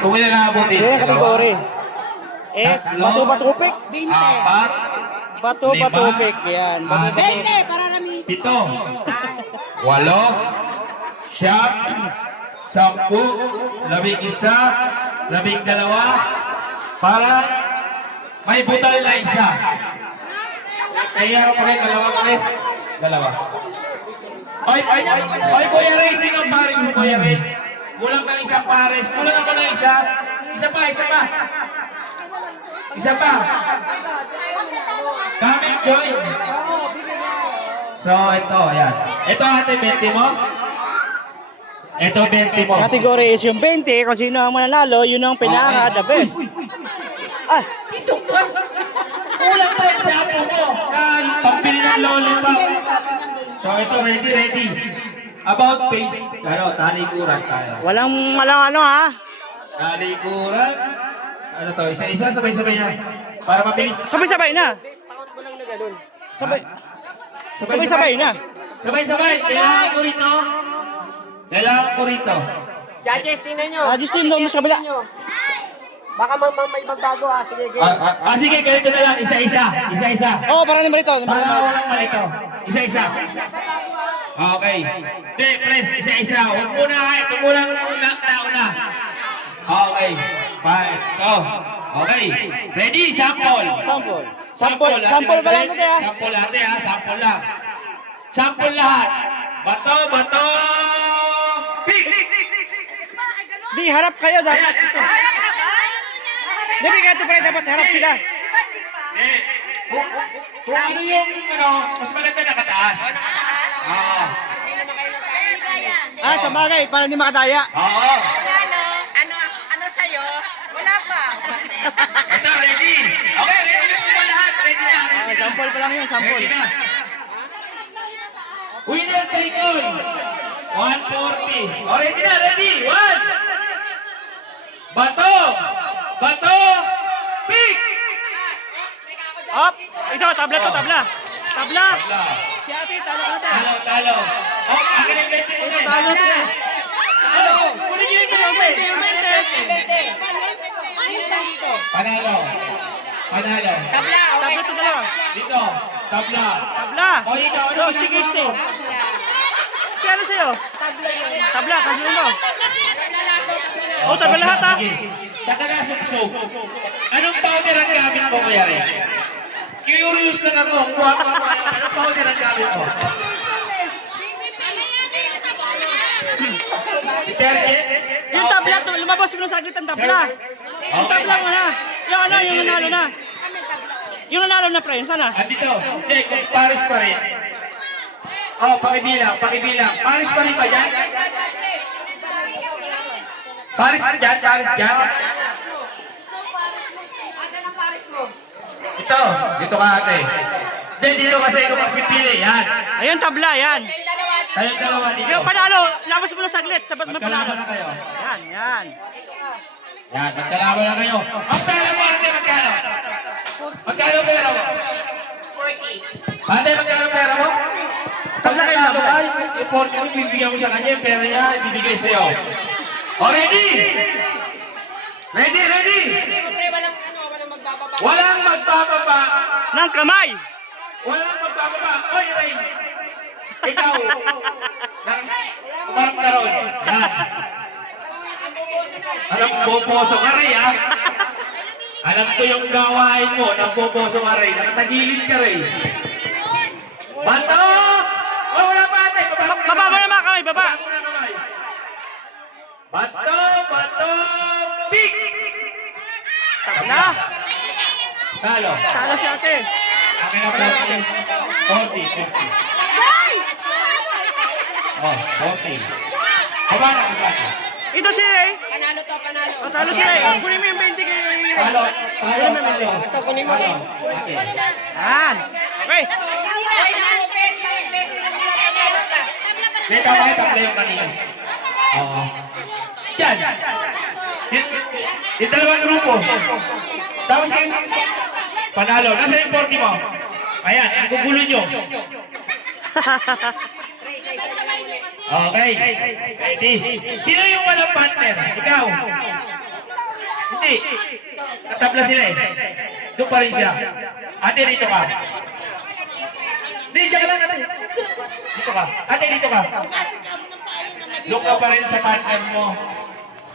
Kung ilan naabutin. Yan, kategory. S, bato-batupik. 20. Apat. Bato-batupik. Yan, bato-batupik. 20 para kami. 7, 8, siyam, 10, 11, 12, para may butal na isa. Kaya pa rin, dalawa. Oy, Kuya Ray, sino ang pares mo, Kuya Ray? Kulang ng isang pares. Kulang ako ng isa. Isa pa. Kaming Joy. So, ito, ayan. Ito ate, 20 mo? Ito, 20 mo. Kategory is yung 20. Kung sino ang mananalo, yun ang pinaka the best. Ah, Kulang pa yung sapo mo. Pambili ng lollipop. So, ito, ready. About face. Pero, talikuran tayo. walang ano ha. Talikuran. Ano to? Isa-isa, sabay-sabay na. Para mabilis. Sabay-sabay na. Sabay-sabay na. Sabay-sabay. Kailangan ko rito. Judges, tingnan nyo. Just din doon sa kabila. Baka may magbago ah. Sige, game. Sige, ganito na lang. Isa-isa. Oo, parang naman ito. Para walang malito. Isa-isa. Okay. Hindi, press. Isa-isa. Huwag muna. Ito muna nauna. Okay. Ito. Okay. Ready? Sample. Sample ba lang ito ha? Sample ate ha. Sample lang. Sample lahat. Bato. Pick. Di, harap kayo dapat ito. Di, ito pala dapat harap sila. Kung ano yung mas maganda nakataas. Oo. Sa bagay, para hindi makadaya. Oo. Ano sa'yo? Wala pa. Ito, ready. Okay, ready na po lahat. Ready na. Sample pa lang yun, sample. Ready na. Winner title. 140. Ready na, ready. 1. Bato. Pick. Up! Ito, tabla. Si ate, talo ate. Talo. Akin ang 20 mo na. Talo ate. Kunin niyo ito. Panalo. Tabla ito dalawa. Dito. Tabla. Tabla. Ito, sige. Kaya ano sa'yo? Tabla, kanino mo? Tabla lahat ha. Saka na suksok. Anong powder ang gamit mo, Kuya Ray? Curious na ako. Anong powder ang gamit mo? Detergent? Yung tabla, lumabas mo sa saglit ang tabla. Yung tabla mo na. Yung nanalo na. Yung nanalo na pre, saan na? Andito. Hindi, kung Paris pa rin. Pakibilang. Paris pa rin ba dyan? Paris dyan? Asan ang pares mo? Dito ka ate. Hindi, dito kasi kung magpipili. Yan. Ayun, tabla, yan. Kayong dalawa dito. Yung panalo, labas mo na saglit. Sabat mo Magkalaban panalo. na kayo. Yan. Yan, magkalaban na kayo. Ang pera mo ate, magkano? Magkano pera mo? 40. Ate, magkano pera mo? Tabla kayo, tabla. Yung 40 mo, bibigyan mo sa kanya. Yung pera niya, ibibigay sa'yo. Ready? Pre, walang magbababa. Walang magbababa. Nang kamay. Oy, Ray. Ikaw. Umarap na ron. Yan. Alam, boboso ka, Ray, ha? Alam ko yung gawain mo, boboso ka, Ray. Nakatagilid ka, Ray. Bato! Wala pa, ate. Baba mo na mga kamay, baba. Bato! Pick! Tabla. Talo si ate. Akin na pala. 40. Oh, 40. Kabana. Ito si Ray. Panalo. Talo si Ray. Kunin mo yung 20 kay Ray. Talo. Ito, kunin mo. Yan. Okay. May tama yung kanina. Oo. Yan. Yung dalawang grupo. Tapos yung panalo. Nasa yung 40 mo? Ayan, ang gugulo nyo. Okay. Ready? Sino yung walang partner? Ikaw. Hindi. Natabla sila eh. Doon pa rin siya. Ate, dito ka. Hindi, diyan ka lang ate. Dito ka. Ate, dito ka. Doon ka pa rin sa partner mo.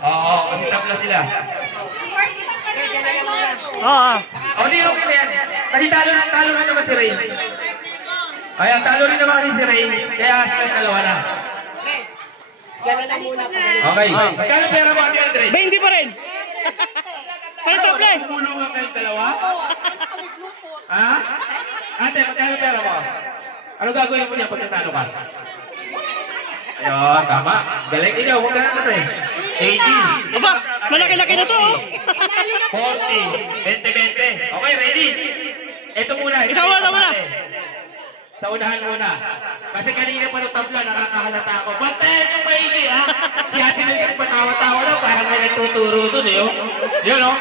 Oo, kasi tabla sila. Oo. O, di okay na yan. Kasi talo na naman si Ray. Ayan, talo rin naman kasi si Ray. Kaya sila dalawa na. Okay. Magkano pera mo, Ate Andre? 20 pa rin. Pero tabla eh. Kumulungan kayong dalawa? Ha? Ate, magkano pera mo? Ano gagawin mo niya pag natalo ka? Ayun, tama. Galing ikaw, huwag ka na eh. 80. Aba, malaki-laki na to. Oh. 40. 20-20. Okay, ready? Ito muna. Ikaw muna. Sa unahan muna. Kasi kanina pa nung tabla, nakakahalata ako. Bantayan yung maigi, ha? Si Ate Nel patawa-tawa na, parang may nagtuturo dun, eh. Oh. Yun, oh.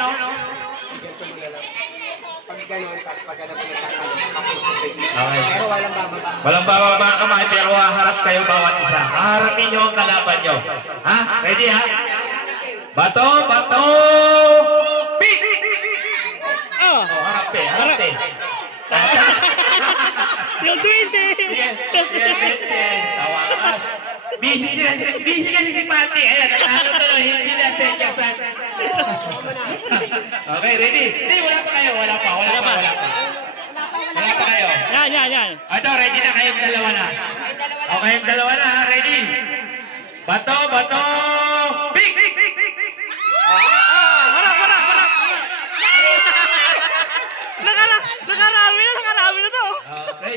Pag gano'n, tapos pag gano'n, Okay. pero walang bababa. Walang bababa kamay, pero haharap kayo bawat isa. Haharapin nyo ang kalaban nyo. Ha? Ready, ha? Bato! Pick! Oh. Oh, harap eh, harap eh. Yung 20. Sige, tawa ka. Busy kasi si Pati. Ayan, natalo to, hindi na senyasan. Okay, ready? Hindi, wala pa kayo. Wala pa kayo. Yan. Ito, ready na kayong dalawa na. Okay, yung dalawa na, ha? Ready? Bato! Pick! Harap. Nakarami na to. Okay.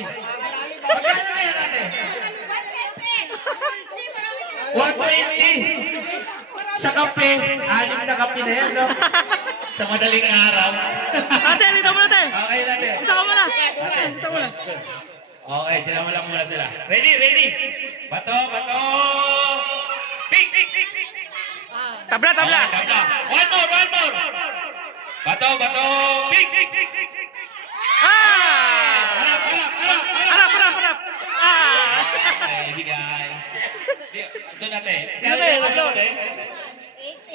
Magkano na yan natin? 120. Sa kape. 6 na kape na yan, no? Sa madaling araw. Ate, dito muna tayo. Okay natin. Dito ka muna. Dito muna. Okay, tinama lang muna sila. Ready? Bato! Pick! Tabla. Okay, tabla. One more. Bato! Pick! Harap. Ay, bigay. Ito natin. Let's go.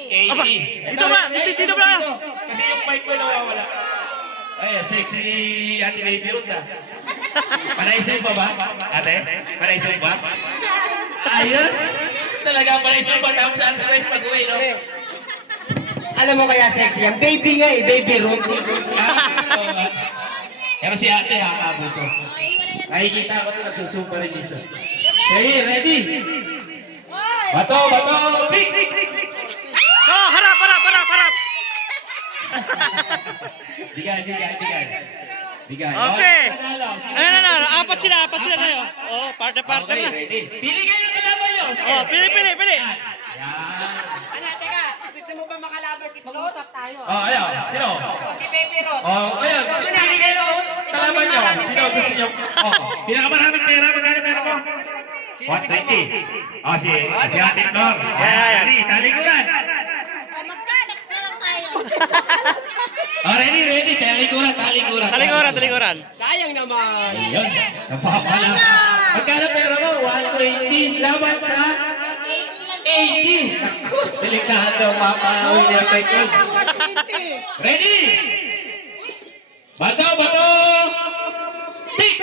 80. Aba, dito ba? Kasi yung mic ko nawawala. Ay, sexy ni Ate Baby Ruth, ah. Panaisip pa ba? Ate? Panaisip ba? Ayos. Talaga panaisip pa. Tapos surprise pag-uwi, no? Alam mo kaya sexy yan? Baby nga eh, baby Ruth. Pero si ate hakabo to. Nakikita ko ito, nagsusupa rin dito. Okay, ready? Bato! Pick! Oh, harap. Bigay. Okay. Panalo. Ayan na. Apat sila na yun. Oh, partner Okay, na. ready? Pili kayo ng kalaban nyo. Sige. Oh, pili. Yan. Teka, gusto mo ba makalaban si Plot? Oh, ayaw. Sino? Si Baby Rod. Oh, ayun. Pili kayo ng kalaban nyo. Sino gusto nyo? Oh, pinakamaraming pera. Magkano pera mo? 120. Oh, si Ate Nor. Yan. Talikuran. Oh, ready. Talikuran. Sayang naman. Ayun. Napakapala. Magkano pera mo? 120. Laban sa 80. Naku, delikado. Mapa-winner kay Kul. Ready? Bato! Pick!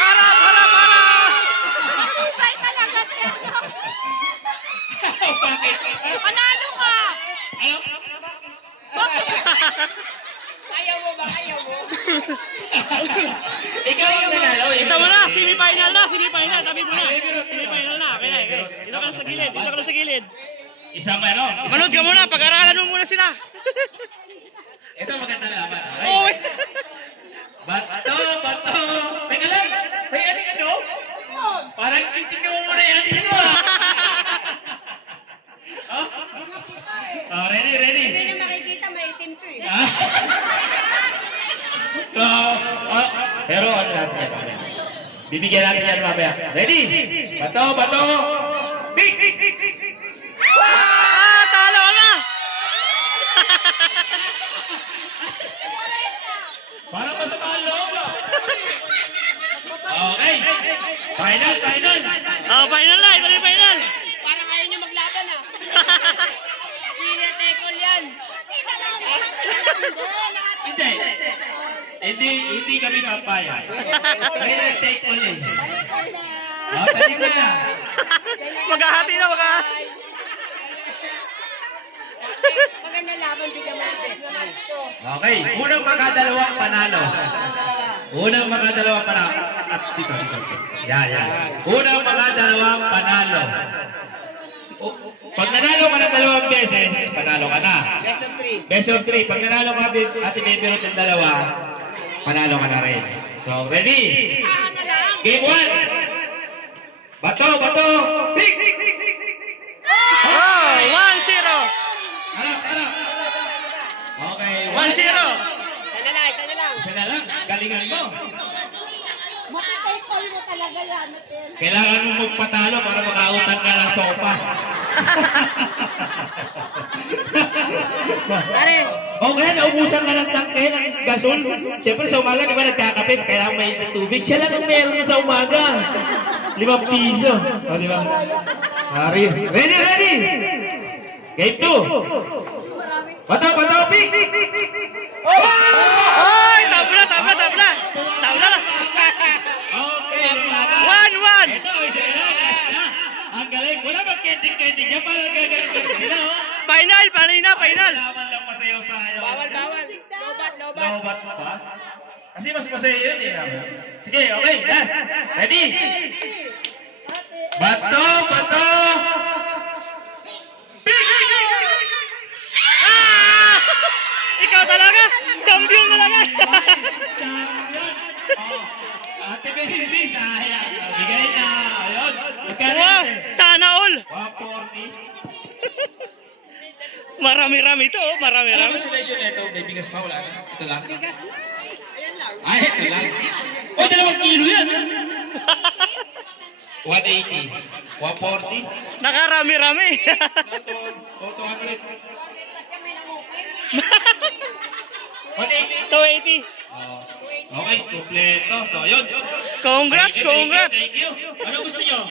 Harap. Bakit? Panalo ka! Ano? Ayaw mo ba? Ikaw ang nanalo. Ito mo na, semi-final. Tabi mo na. Semi-final na. Okay. Dito ka lang sa gilid. Isang ano? Manood ka muna, pag-aralan mo muna sila. Ito magandang laban. Oh, Bato! Teka lang. May ano? Parang itignan mo muna yan. Ano ah? Oh, ready? Hindi na makikita, may itim to eh. So, pero ano natin yan mamaya? Bibigyan natin yan mamaya. Ready? Bato! Pick! talo ka na. Parang masama ang loob, no? Okay. Final. Oh, final na. Ito na yung final. Parang ayaw niyo maglaban ah. Hindi na tekol yan. Hindi. Hindi kami papayag. Kaya take all eh. Oh, talikod na. Maghahati na, maghahati. Maganda laban, bigyan mo ng best naman. Okay, unang makadalawang panalo. Unang makadalawang panalo. At dito. Yan. Unang makadalawang panalo. Pag nanalo ka ng 2 beses, panalo ka na. Best of 3. Best of 3. Pag nanalo ka, Ate Bebirot ng 2, panalo ka na rin. So, ready? Game 1. Bato. Big! Oh, 1-0. Harap. Okay. 1-0. Isa na lang. Isa na lang. Galingan mo. Makikipay mo talaga yan. Kailangan mo magpatalo para makautang ka ng sopas. Pare, Okay, naubusan ka ng tangke ng gasol. Siyempre sa umaga, di ba nagkakapit? Kailangan may tubig. Siya lang ang meron mo sa umaga. 5 piso. O, di ba? Ready? Game 2. Bato, pick! Ay, tabla. Tabla. Okay, lumaban. 1-1. Ito, isa na lang. Ang galing. Wala bang kending niya? Parang gagaling sila, oh. Final. Laman lang masayaw-sayaw. bawal. Lobat. Lobat ba? Kasi mas masaya yun eh. Sige, okay, last. Ready? Bato! Ah! Ikaw talaga. Champion talaga. Champion! Oh, Ate Baby, sayang. Bigay na. Ayun. Magkano Wow, yun eh? sana all. 140. Marami-rami ito, oh. Ano Marami-rami. ba selection nito? May bigas pa? Wala na. Ito lang. Bigas na. Ayan lang. Ay, ito lang. O, 2 kilo yan. 180. 140. Nakarami-rami. 200. 180. 280. Okay, kompleto. So, yun. Congrats. Thank you. Ano gusto nyo?